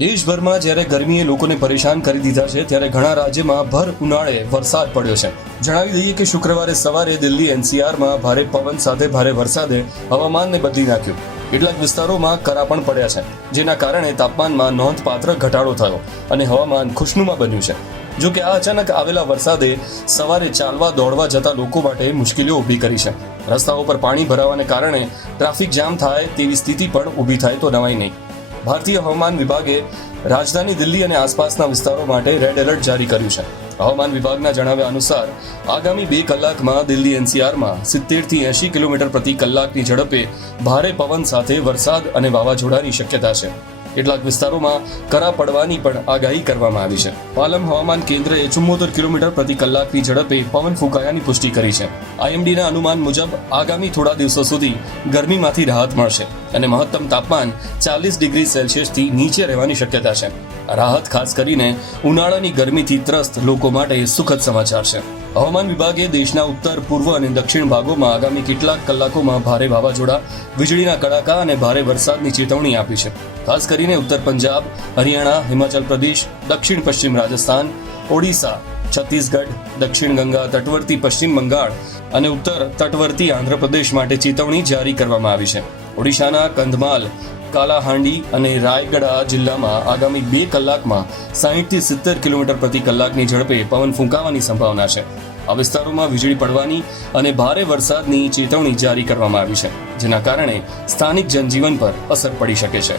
દેશભરમાં જ્યારે ગરમીએ લોકોને પરેશાન કરી દીધા છે, ત્યારે ઘણા રાજ્યમાં ભર ઉનાળે વરસાદ પડ્યો છે. જણાવી દઈએ કે શુક્રવારે સવારે દિલ્હી એનસીઆરમાં ભારે પવન સાથે ભારે વરસાદે હવામાનને બદલી નાખ્યું. કેટલાક વિસ્તારોમાં કરા પણ પડ્યા છે, જેના કારણે તાપમાનમાં નોંધપાત્ર ઘટાડો થયો અને હવામાન ખુશનુમા બન્યું છે. જો કે આ અચાનક આવેલા વરસાદે સવારે ચાલવા દોડવા જતા લોકો માટે મુશ્કેલીઓ ઊભી કરી છે. રસ્તાઓ પર પાણી ભરાવાને કારણે ટ્રાફિક જામ થાય તેવી સ્થિતિ પણ ઊભી થાય તો નવાઈ નહીં. ભારતીય હવામાન વિભાગે રાજધાની દિલ્હી અને આસપાસના વિસ્તારો માટે રેડ એલર્ટ જારી કર્યું છે. હવામાન વિભાગના જણાવ્યા અનુસાર, આગામી બે કલાકમાં દિલ્હી એનસીઆરમાં સિત્તેરથી એંશી કિલોમીટર પ્રતિ કલાકની ઝડપે ભારે પવન સાથે વરસાદ અને વાવાઝોડાની શક્યતા છે. કેટલાક વિસ્તારોમાં કરા પડવાની પણ આગાહી કરવામાં આવી છે. પાલમ હવામાન કેન્દ્રએ ચુમ્મોતેર કિલોમીટર પ્રતિ કલાકની ઝડપે પવન ફૂંકાયાની પુષ્ટિ કરી છે. આઈએમડીના અનુમાન મુજબ, આગામી થોડા દિવસો સુધી ગરમીમાંથી રાહત મળશે. અને મહત્તમ તાપમાન ચાલીસ ડિગ્રી સેલ્સિયસથી નીચે રહેવાની શક્યતા છે. રાહત ખાસ કરીને ઉનાળાની ગરમીથી ત્રસ્ત લોકો માટે સુખદ સમાચાર છે. હવામાન વિભાગે દેશના ઉત્તર, પૂર્વ અને દક્ષિણ ભાગોમાં આગામી કેટલાક કલાકોમાં ભારે વાવાઝોડા, વીજળીના કડાકા અને ભારે વરસાદની ચેતવણી આપી છે. ખાસ કરીને ઉત્તર પંજાબ, હરિયાણા, હિમાચલ પ્રદેશ, દક્ષિણ પશ્ચિમ રાજસ્થાન, ઓડિશા, છત્તીસગઢ, દક્ષિણ ગંગા તટવર્તી પશ્ચિમ બંગાળ અને ઉત્તર તટવર્તી આંધ્રપ્રદેશ માટે ચેતવણી જારી કરવામાં આવી છે. ઓડિશાના કંધમાલ, કાલાહાંડી અને રાયગડા જિલ્લામાં આગામી બે કલાકમાં સાહીઠથી સિત્તેર કિલોમીટર પ્રતિ કલાકની ઝડપે પવન ફૂંકાવાની સંભાવના છે. આ વિસ્તારોમાં વીજળી પડવાની અને ભારે વરસાદની ચેતવણી જારી કરવામાં આવી છે, જેના કારણે સ્થાનિક જનજીવન પર અસર પડી શકે છે.